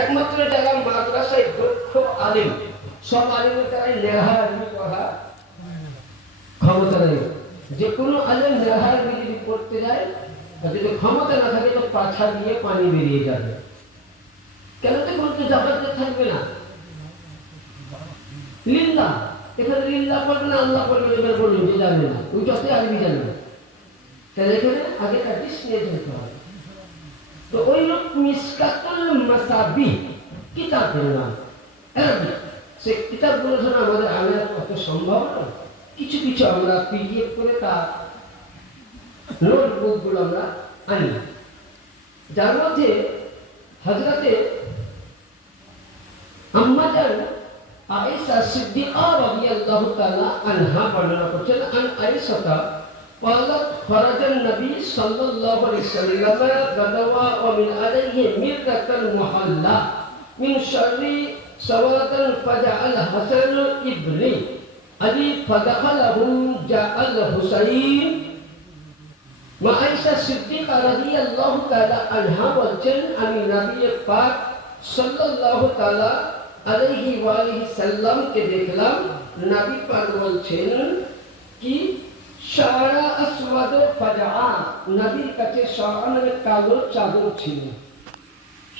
একমাত্র যারা মাদ্রাসায় দক্ষ আলেম, সব আলেমের দ্বারাই লেখালেখি করা ক্ষমতা নেই। যে কোনো আলেম লেখালেখি যদি করতে যায়, যদি ক্ষমতা না থাকে তো পাছা দিয়ে পানি বেরিয়ে যাবে। কেন তো কোনো জামাতে থাকবে না। লিল্লাহ, এখানে লিল্লাহ পড়বে না আল্লাহ পড়বে, এবার বলুন যে জানবে না, ওই যতই আরবি জানবে না, তাহলে এখানে আগে হাদিস নিয়ে যেতে হবে। তো ওই লোক মিসকাতুল মাসাবিহ কিতাবের নাম আরবি, সেই কিতাবগুলো যেন আমাদের আনা কত সম্ভব না, কিছু কিছু আমরা পিডিএফ করে তার নোটবুকগুলো আমরা আনি, যার মধ্যে হযরতে আম্মা জান আয়েশা সিদ্দিকা রাদিয়াল্লাহু তাআলা আনহা বর্ণনা করছেন, আন আয়েশা قالت خرج النبي صلى الله عليه وسلم غدوا ومن عليه مرة محلى من شر سواد فجعل حسن ابن علي فدخلهم جاء الحسين মা আয়েশা সিদ্দিকা রাদিয়াল্লাহু তাআলা আনহা বলছেন, আমি নবী পাক সাল্লাল্লাহু তাআলা আলাইহি ওয়া আলিহি সাল্লামকে দেখলাম, নবী পাক বলছেন কি শারা আসওয়াদ ফাজা, নবীর কাছে শারা মানে কালো চাদর ছিল।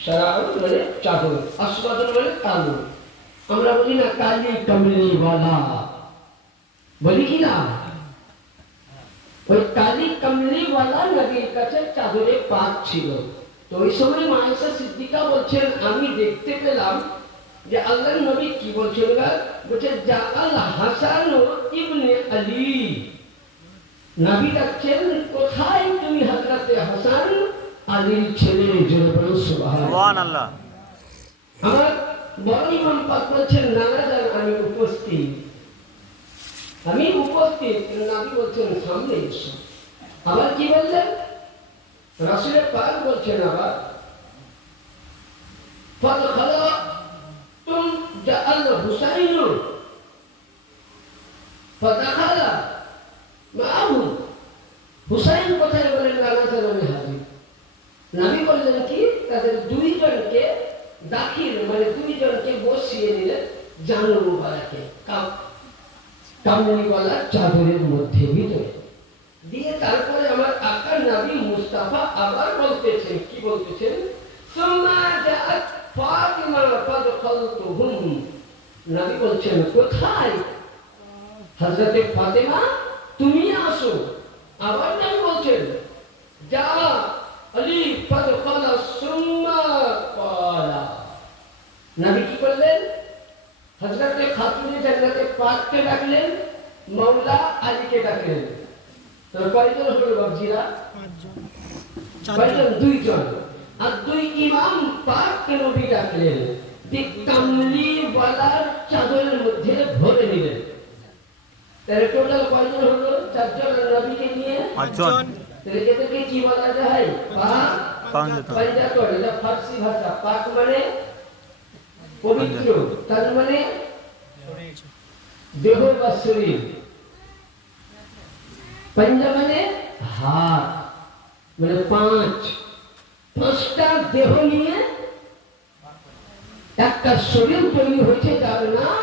শারা মানে চাদর, আসওয়াদ মানে কালো। আমরা বলি না কালি কমলি ওয়ালা, বলি কি না? ওই কালি কমলিওয়ালা নবীর কাছে চাদরে পাক ছিল। তো ওই সময় মা আয়েশা সিদ্দিকা বলছেন, আমি দেখতে পেলাম যে আল্লাহর নবী কি বলছেন, বলছে জাআল হাসান ইবনে আলী, নবী ডাকছেন, কোথায় তুমি হযরতে হাসান আলীর ছেলে, জোরে বলুন সুবহানাল্লাহ। আমার বড় ইমাম পাক বলছেন, নানা জান আমি উপস্থিত, আমি উপস্থিত। নবী বলছেন সামনে এসো। আবার কি বললেন? রাসূল পাক বলছেন আবার ফাদখালা তুম জাআল হুসাইন ফাদখালা মাআহু, হুসাইন কোথায় বলেন? নানা জান আমি হাজির। নবী বললেন কি তাদের দুইজনকে দাখিল মানে দুইজনকে বসিয়ে নিলেন জানুর মুবারকে, কামলিওয়ালা চাদরের মধ্যে ভিতরে দিয়ে। তারপরে আমার আকা নবী মুস্তাফা আবার বলতেছেন, কি বলতেছেন? সুম্মা জাআত ফাতিমা ফাদখালতুহুম, নবী বলছেন কোথায় হযরতে ফাতিমা তুমি আসো। আবার নবী বলছেন যা আলী ফাদখালা সুম্মা ক্বালা, নবী কি করলেন? হযরতে খাতুনে জান্নাতে পাককে ডাকলেন, মাওলা আলীকে ডাকলেন। তো কয়জন হলো বাবজিরা? কয়জন? দুইজন। আর দুই ইমাম পাককে নবী ডাকলেন, ঠিক কামলিওয়ালার চাদরের মধ্যে ভরে নিলেন। তাহলে টোটাল কয়জন হলো? চারজন। নবীকে নিয়ে পাঁচজন। তাহলে এদেরকে কি বলা যায়? পাক পাঞ্জাতন। এটা ফারসি ভাষা। পাক মানে পবিত্র, তার মানে দেহ বা শরীর। পাঞ্জা মানে হাত, মানে পাঁচটা দেহ নিয়ে একটা শরীর তৈরি হয়েছে, যার নাম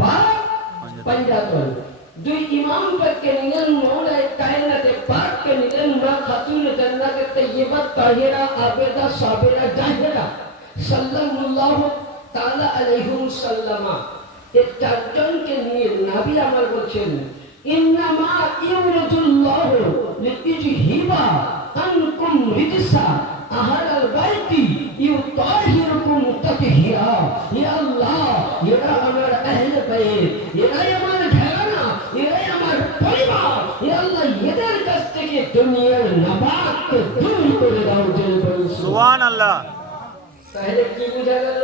পাক পাঞ্জাতন। দুই ইমাম পাককে নিলেন, মওলায়ে কায়নাতে পাককে নিলেন, মা খাতুনে জান্নাতে তাইয়্যিবা তাহিরা আবেদা সাবিরা জাহিরা সাল্লাল্লাহু তাআলা আলাইহি সাল্লামা, এই চারজনকে নিয়ে নবী আমার বলছেন, ইন্নামা ইউরিদুল্লাহু লিইজহিবা আনকুম রিজসা আহলাল বাইতি ইউতাহিরুকুম তাতহিরা। ইয়া আল্লাহ, এরা আমার আহলে বাইত, এরাই আমার ঘরানা, এরাই আমার পরিবার। ইয়া আল্লাহ, এদের কাছ থেকে দুনিয়ার নাপাককে দূর করে দাও, জয় বলুন সুবহানাল্লাহ। তাহলে কি বোঝা গেল?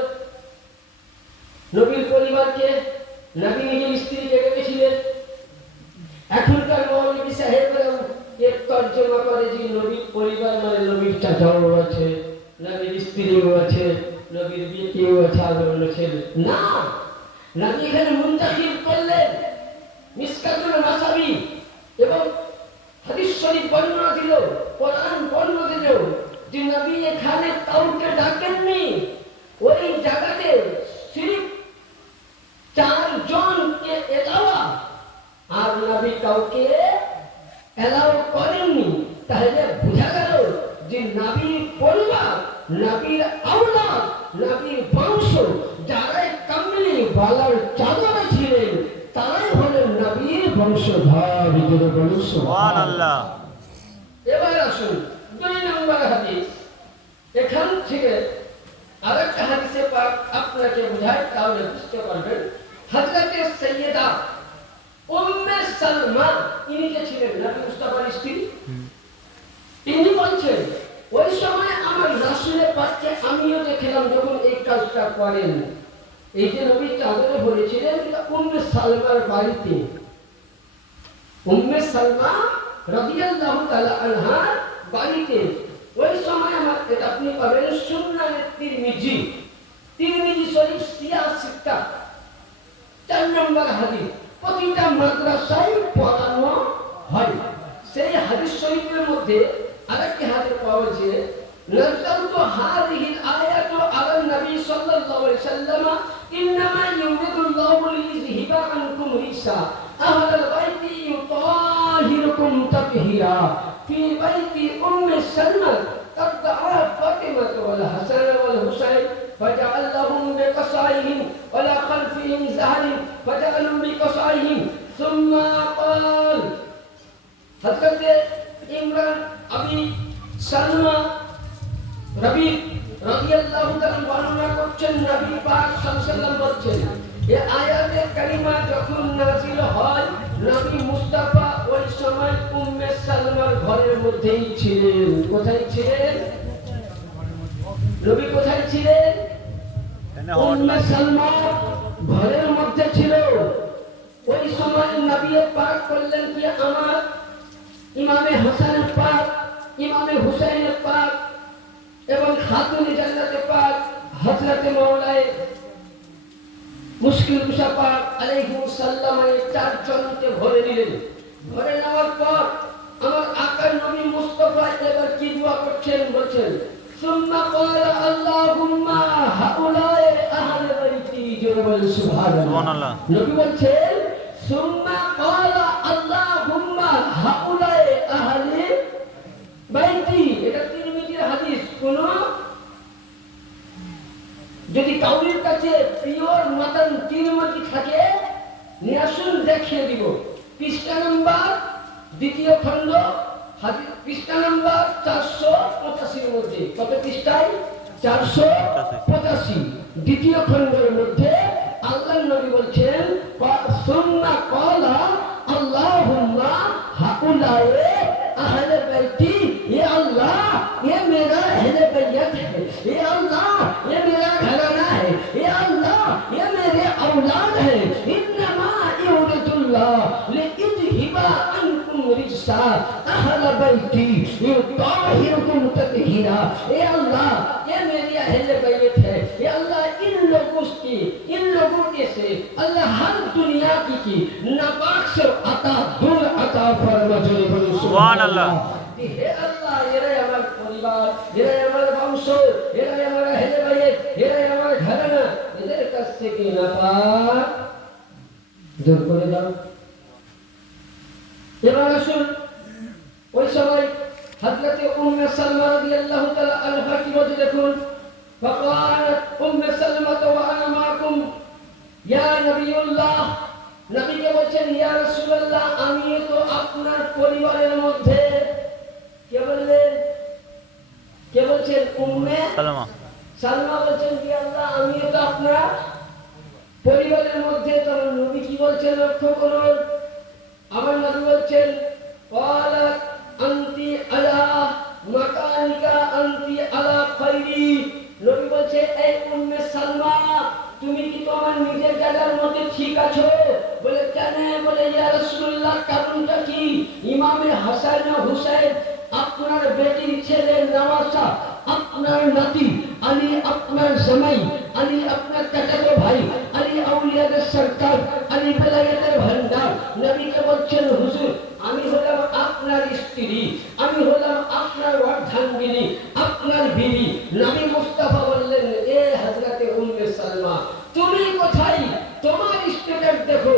নবীর পরিবারকে নবী নিজের স্ত্রীকে ডেকেছিলেন। এখনকার মৌলবী সাহেবরা এর তর্জমা করে যে নবীর পরিবার মানে নবীর চাচাও আছে, নবীর স্ত্রীও আছে, নবীর বিয়েও আছে, আদরণ ছেলে। না, নবী এখানে মুনতাখিব করলেন মিসকাতুল মাসাবি এবং হাদিস শরীফ বর্ণনা দিল, কোরআন বর্ণনা দিল যে নবী এখানে কাউকে ডাকেননি, নবীর আওলাদ, নবীর বংশ, যারাই কামলি বালার চাদরে ছিলেন তারাই হলেন নবীর বংশধর। সুবহানাল্লাহ। এবার আসুন 2 নম্বর হাদিস। এখান থেকে আরেকটা হাদিসে পাক আপনাকে বোঝায়, তাহলে বুঝতে পারবেন। হযরতে সাইয়্যিদা উম্মে সালমা, ইনি কে ছিলেন? নবী মুস্তাফার স্ত্রী। তিনি বলছেন, ওই সময় আমার রাসূলের পাককে আমিও দেখলাম যখন এই কাজটা করেন। এই যে নবী চাদরে বলেছিলেন, এটা উম্মে সালমার বাড়িতে। উম্মে সালমা রাদিয়াল্লাহু তাআলা আনহার বাড়িতে ওই সময় আমার, এটা আপনি পাবেন সুনানে তিরমিজি, তিরমিজি শরীফ সিয়াসিতা 4 নম্বর হাদিস। প্রতিটা মাদ্রাসায় পড়ানো হয়। সেই হাদিস শরীফের মধ্যে আরেকটি হাদিস পাওয়া যায়, নাযালতু হাযিহিল আয়াতু আলা নবী সাল্লাল্লাহু আলাইহি ওয়াসাল্লাম, ইন্নামা ইউরিদুল্লাহু লিইযহিবা আনকুম রিসা আহলাল বাইতি ইউতাহিরুকুম তাতহীরা। ফি বাইতি উম্মি সালমা তদআ ফাতিমা ওয়াল হাসান ওয়াল হুসাইন فجعلهم بقصائهم ولا خلفهم زهر فجعلهم بقصائهم ثم قال حضرت ইমরান আবি সালমা রবি রাদিয়াল্লাহু তাআলা বর্ণনা করছেন, নবী পাক সাল্লাল্লাহু আলাইহি ওয়াসাল্লাম বলছেন, এই আয়াতে কারিমা যখন নাযিল হয়, নবী মুস্তাফা ওই সময় উম্মে সালমার ঘরের মধ্যেই ছিলেন। কোথায় ছিলেন? নবী কোথায় ছিলেন? উম্মে সালমা ঘরের মধ্যে ছিল। ওই সময় নবী পাক করলেন কি, আমার ইমামে হাসানের পাক, ইমামে হুসাইনের পাক এবং খাতুনে জান্নাতের পাক হযরতে মাওলায়ে মুশকিল কুশা পাক আলাইহিস সালাম এই 4 জনকে ভরে নিলেন। ভরে নেওয়ার পর আমার আকার নবী মুস্তাফা এবার কি দোয়া করছেন? বলছেন, সুম্মা ক্বালা আল্লাহুম্মা হাউলাই আহলে বাইতি। জোরে বলেন সুবহানাল্লাহ। নবী বলছেন, সুম্মা ক্বালা আল্লাহুম্মা হাউলাই আহলে বাইতি। এটা তিরমিজির হাদিস। কোন যদি কাউরির কাছে পিওর মাতান তিরমিজি থাকে, নিয়ে আসুন, দেখিয়ে দিব। পৃষ্ঠা নাম্বার 2য় খণ্ড, হাদিস পৃষ্ঠা নাম্বার 485 এর মধ্যে। কত পৃষ্ঠায়? 485। 2য় খণ্ডের মধ্যে আল্লাহর নবী বলছেন, সুন্নাহ ক্বালা আল্লাহুম্মা হাউলাই আহলে বাইতি। ये अल्लाह, ये मेरा अहले बैत है। ये अल्लाह, ये मेरा घराना है। ये अल्लाह, ये मेरे औलाद है। इन्नमा युरिदुल्लाह लिइज़हिबा अन्कुम रिज्सा अहले बैति युताहिरुकुम तत्हीरा। ये अल्लाह, ये मेरी अहले बैत है। ये अल्लाह इन लोगों के से अल्लाह हर दुनिया की नापाक से अता दूर अता फरमा। सुभान अल्लाह। হে আল্লাহ, এরাই আমার পরিবার, এরাই আমার বংশ, এরাই আমার আহলে বাইত, এরাই আমার ঘরানা, এদের কাছ থেকে নাপাক দূর করে দাও। এবার আসুন, ওই সময় হযরতে উম্মে সালমা রাদিয়াল্লাহু তাআলা আনহা কি বলে দেখুন। ফাকালাত উম্মে সালমা ওয়া আনা মাকুম ইয়া নবিয়ুল্লাহ। নবীকে বলছেন, ইয়া রাসূলুল্লাহ, আমি তো আপনার পরিবারের মধ্যে। কে বললেন? কে বলছেন? উম্মে সালমা। সালমা বলছেন কি, আল্লাহ, আমি তো আপনার পরিবারের মধ্যে। তখন নবী কি বলছেন লক্ষ্য করুন। আমার নবী বলছেন, ক্বালাত আনতি আলা মাকানিকা আনতি আলা খাইরি। নবী বলছে, এই উম্মে সালমা, তুমি কি তোমার নিজের জায়গার মধ্যে ঠিক আছো? বলে, কেন? বলে, ইয়া রাসূলুল্লাহ, কারণটা কি? ইমামে হাসান ও হুসাইন আপনার বেটির ছেলে নওয়াসা, আপনার নাতি আলী, আপনার জামাই আলী, আপনার চাচাতো ভাই আলী, আউলিয়াদের সরকার আলী, বেলায়েতের ভান্ডার। নবীকে বলছেন, হুজুর, আমি হলাম আপনার স্ত্রী, আমি হলাম আপনার অর্ধাঙ্গিনী, আপনার বিবি। নবী মুস্তাফা বললেন, এ হযরতে উম্মে সালমা, তুমি কোথায়? তোমার স্টেটাস দেখো,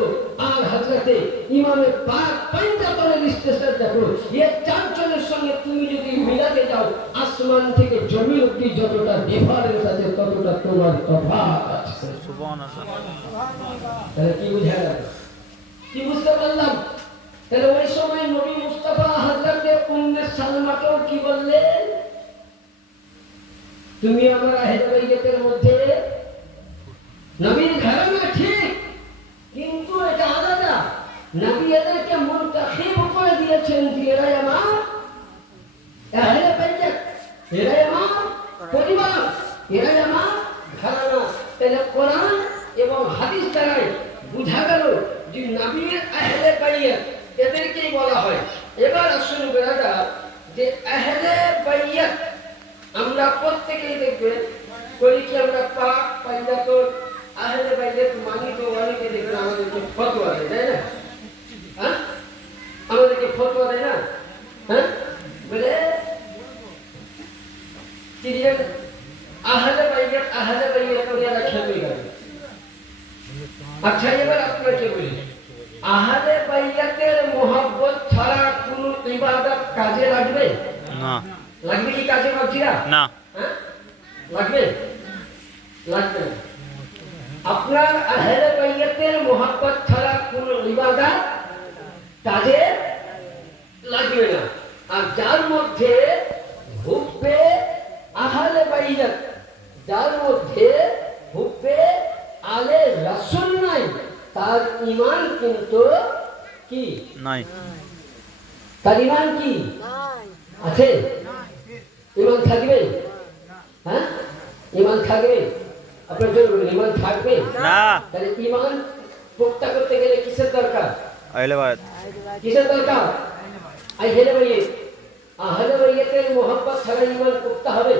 আর হযরতে ইমামে পাক পঞ্জাতনের স্টেটাস দেখো। এই 4 জনের সঙ্গে তুমি যদি মিলাতে যাও, আসমান থেকে জমি অবধি যত যতটা ডিফারেন্স আছে ততটা তোমার তফাৎ আছে। সুবহানাল্লাহ। তাহলে কি বুঝা গেল? কি বুঝতে পারলাম? তাহলে ওই সময় নবী মুস্তাফা হযরতে উম্মে সালমাকেও কি বললেন? তুমি আমার আহলে বাইতের মধ্যে নবীর ঘরানা ঠিক, কিন্তু এটা আলাদা। নবী এদেরকে মুনতাখিব করে দিয়েছেন যে এরাই আমার আহলে বাইত, এরাই আমার পরিবার, এরাই আমার ঘরানা। তাহলে কোরআন এবং হাদিস দ্বারাই বুঝা গেল যে নবীর আহলে বাইত এদেরকেই বলা হয়। এবার আসুন বেরাদা, যে আহলে বাইত আমরা প্রত্যেকেই দেখবেন করি কি, আমরা পাক পাঞ্জাতন আহলে বাইত মানি তো অনেকে দেখবেন আমাদেরকে ফতোয়া দেয়, তাই না? হ্যাঁ, আমাদেরকে ফতোয়া দেয় না? হ্যাঁ, বলে কি যে আহলে বাইত করে এরা খেলবে গেছে। আচ্ছা, এবার আপনাকে বলি, আহলে বাইতের মোহাব্বত ছাড়া কোনো ইবাদত কাজে লাগবে না। লাগবে কি কাজে বাজিরা? না। হ্যাঁ, লাগবে? লাগবে না। আপনার আহলে বাইতের মোহাব্বত ছাড়া কোনো ইবাদত কাজে লাগবে না। আর যার মধ্যে হুব্বে আহলে বাইত, যার মধ্যে হুব্বে আলে রাসূল নাই, তার ঈমান কিন্তু কি নাই। তার ঈমান কি আছে? ঈমান থাকবে? হ্যাঁ, ঈমান থাকবে? আপনার জন্য ঈমান থাকবে না। তাহলে ঈমান পোক্তা করতে গেলে কিসের দরকার? আহলে বাইত। কিসের দরকার? আহলে বাইত। আহলে বাইতের মোহাব্বত ছাড়া ঈমান পোক্তা হবে?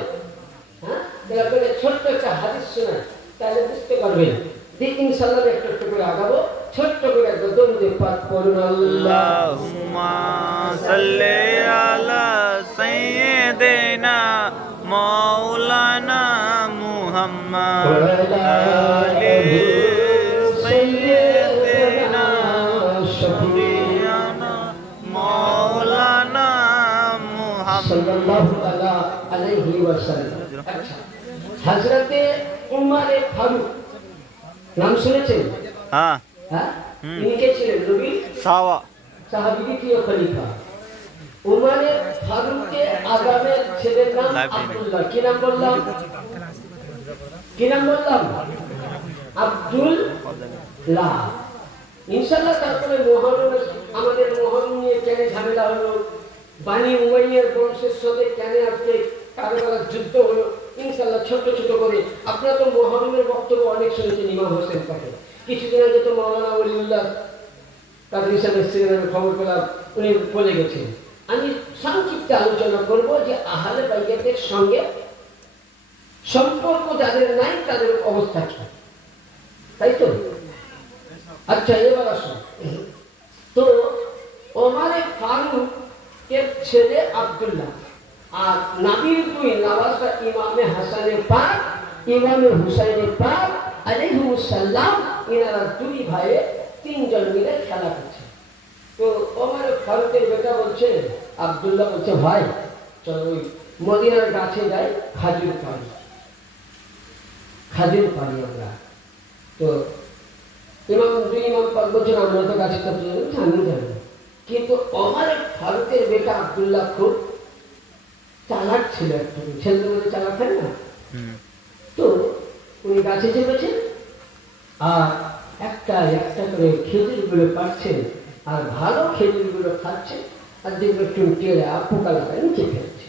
হ্যাঁ, তাহলে আপনাকে ছোট্ট একটা হাদিস শোনায়, তাহলে বুঝতে পারবেন। ইনশাআল্লাহ একটু একটু করে আগাবো, ছোট্ট করে একদম দরুদ পাক পড়ুন। আল্লাহুম্মা সাল্লি আলা সাইয়্যিদিনা মাওলানা মুহাম্মদ আলি সাইয়্যিদিনা শফিয়ানা মাওলানা মুহাম্মদ সাল্লাল্লাহু আলাইহি ওয়াসাল্লাম। আচ্ছা, হযরতে উমরে ফারুক নাম শুনেছেন? হ্যাঁ। হ্যাঁ, ইনি কে ছিলেন? নবী সাহাবী, দ্বিতীয় খলিফা। উমরে ফারুকের আগামের ছেলের নাম আব্দুল্লাহ। কি নাম বললাম? কি নাম বললাম? আব্দুল্লাহ। ইনশাআল্লাহ তারপরে মুহররম, আমাদের মুহররম নিয়ে কেন ঝামেলা হলো, বানি উমাইয়ার বংশের সাথে কেন আজকে কারবালার যুদ্ধ হলো, ইনশাআল্লাহ ছোট ছোট করে। আপনারা তো মুহররমের বক্তব্য অনেক শুনেছেন ইমাম হোসেন তাকে। কিছুদিন আগে তো মাওলানা ওলিউল্লাহ কাদের সাহেবের সিনেমার খবর পেলাম, উনি বলে গেছেন। আমি সংক্ষিপ্ত আলোচনা করব যে আহলে বাইতের সঙ্গে সম্পর্ক যাদের নাই তাদের অবস্থা কি, তাই তো? আচ্ছা, এবার আসুন তো, ওমরে ফারুকের ছেলে আব্দুল্লাহ আর নবীর দুই নওয়াজা ইমামে হাসানে পাক, ইমামে হুসাইনে পাক আলাইহিস সালাম, এনারা দুই ভাইয়ে তিনজন মিলে খেলা করছে। তো ওমর ফারুকের বেটা বলছে, আব্দুল্লাহ বলছে, ভাই চলো ওই মদিনার গাছে যাই, খাজুর পাড়ি আমরা। তো ইমাম পাক বলছেন, আমরা তো গাছে কাছে আমি জানি। কিন্তু ওমর ফারুকের বেটা আব্দুল্লাহ খুব চালাক ছিল, একটু ছেলেদের মধ্যে চালাক হয় না? তো উনি গাছে চেপেছেন আর একটা একটা করে খেজুরগুলো পাচ্ছেন, আর ভালো খেজুরগুলো খাচ্ছেন, আর যেগুলো টুনটিয়ে পোকা লাগায় নিচে ফেলছে।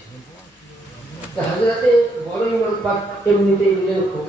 হযরতে বড় ইমাম পাক এমনিতেই দিলেন খুব